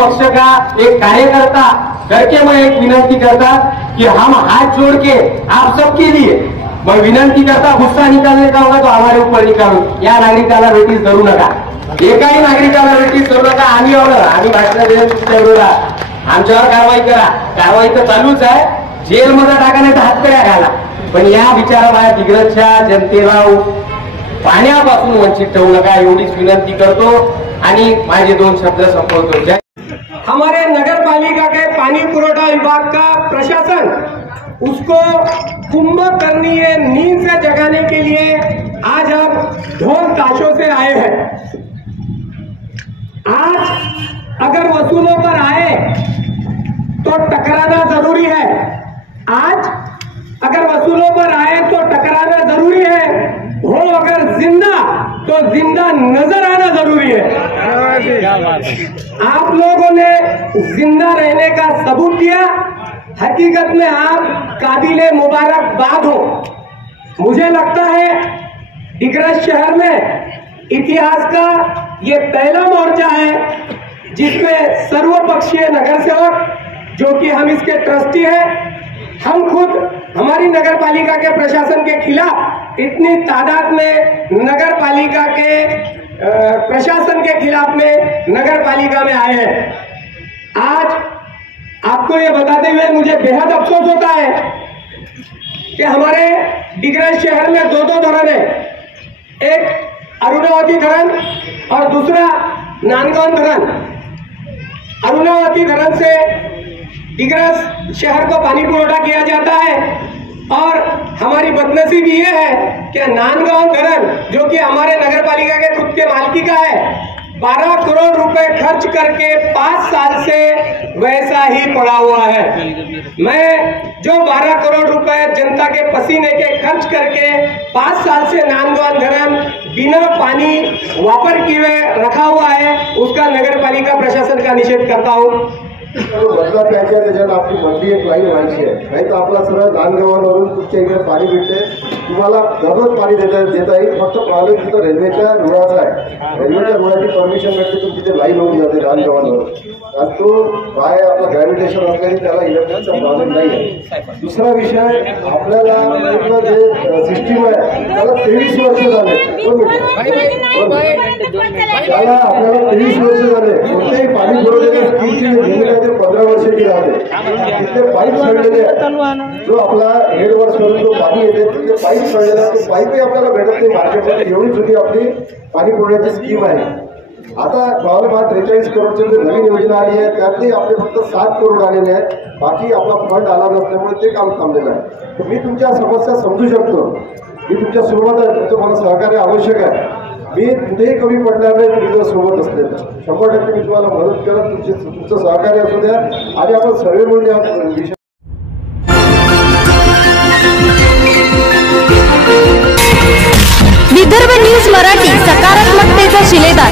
पक्ष का एक कार्यकर्ता करके मैं एक विनंती करता कि हम हाथ जोड़ के आप सबके लिए मैं विनंती करता, गुस्सा निकालने का होगा तो हमारे ऊपर निकालो, या नागरिकाला वेटीस धरू नका, एकाही नागरिकाला वेटीस धरू नका। आम्ही भाषण देऊन तुमच्या विरोधात आमच्यावर कारवाई करा, कारवाई तर चालूच आहे, जेलमध्ये टाका नाही तर हातकड्या घाला, पण या बिचारा दिग्रजच्या जनतेला पाण्यापासून वंचित ठेवू नका एवढीच विनंती करतो आणि माझे 2 शब्द संपवतो। हमारे नगर पालिका के पानी पुरवठा विभाग का प्रशासन उसको कुंभ करनी है, नींद से जगाने के लिए आज हम ढोल ताशों से आए हैं। आज अगर वसूलों पर आए तो टकराना जरूरी है, आज अगर वसूलों पर आए तो टकराना जरूरी है, हो अगर जिंदा तो जिंदा नजर आना जरूरी है। आप लोगों ने जिंदा रहने का सबूत दिया, हकीकत में आप काबिले मुबारकबाद हो। मुझे लगता है दिग्रज शहर में इतिहास का ये पहला मोर्चा है जिसमें सर्वपक्षीय नगर सेवक, जो कि हम इसके ट्रस्टी हैं, हम खुद हमारी नगर पालिका के प्रशासन के खिलाफ इतनी तादाद में नगर पालिका के प्रशासन के खिलाफ में नगर पालिका में आए हैं। आज आपको ये बताते हुए मुझे बेहद अफसोस होता है कि हमारे दिग्रज शहर में 2 धरण है, एक अरुणावती धरण और दूसरा नांदगांव धरण। अरुणावती धरण से दिग्रज शहर को पानी पुरवठा किया जाता है और हमारी बदनसीबी ये है कि नांदगांव धरण, जो कि हमारे नगर पालिका के खुद के मालिकी का है, 12 करोड़ रुपए खर्च करके 5 साल से वैसा ही पड़ा हुआ है। मैं जो 12 करोड़ रुपए जनता के पसीने के खर्च करके 5 साल से नांदगांव धरण बिना पानी वापर किए रखा हुआ है, उसका नगर पालिका प्रशासन का निषेध करता हूँ। बदला प्यायच्या त्याच्यात आपली मधली एक लाईन व्हायची आहे, नाही तर आपला सरळ नांदगावावरून तुमच्या इकडे पाणी भेटते, तुम्हाला दररोज पाणी देता येईल, फक्त प्रॉब्लेम तिथं रेल्वेच्या रुळाचा आहे, रेल्वेच्या रुळाची परमिशन भेटते तुमची ते लाईन होऊन जाते नांदगावावरून, कारण तो बाय आपला ग्रॅव्हिटेशन असल्याने त्याला इलेक्ट्रिकचा प्रॉब्लेम नाही आहे। दुसरा विषय, आपल्याला जे सिस्टीम आहे त्याला 23 वर्ष झाले, त्याला आपल्याला 23 वर्ष झाले, कोणतेही पाणी पुरवठ्याच्या स्कीमची 15 वर्षाची राहते, तिथे पाईप सडलेले आहे, जो आपला हेडवर्स करून जो पाणी येते तिथे पाईप सडलेला, तो पाईपही आपल्याला भेटत नाही मार्केटमध्ये, एवढी जुनी आपली पाणी पुरवठ्याची स्कीम आहे। आता प्रॉब्लेम हा 43 करोडची नवीन योजना आली आहे, त्यातली आपले फक्त 7 करोड आलेले आहेत, बाकी आपला फंड आला नसल्यामुळे ते काम थांबलेलं आहे। तर मी तुमच्या समस्या समजू शकतो, मी तुमच्या सोबत आहे, तुमचं मला सहकार्य आवश्यक आहे, मी कुठेही कमी पडणार नाही, तुम्ही जर सोबत असले तर 100% मी तुम्हाला मदत करत, तुमचं सहकार्य असू द्या आणि आपण सर्वे म्हणून या विषय। विदर्भ न्यूज मराठी, सकारात्मकतेचा शिलेदार।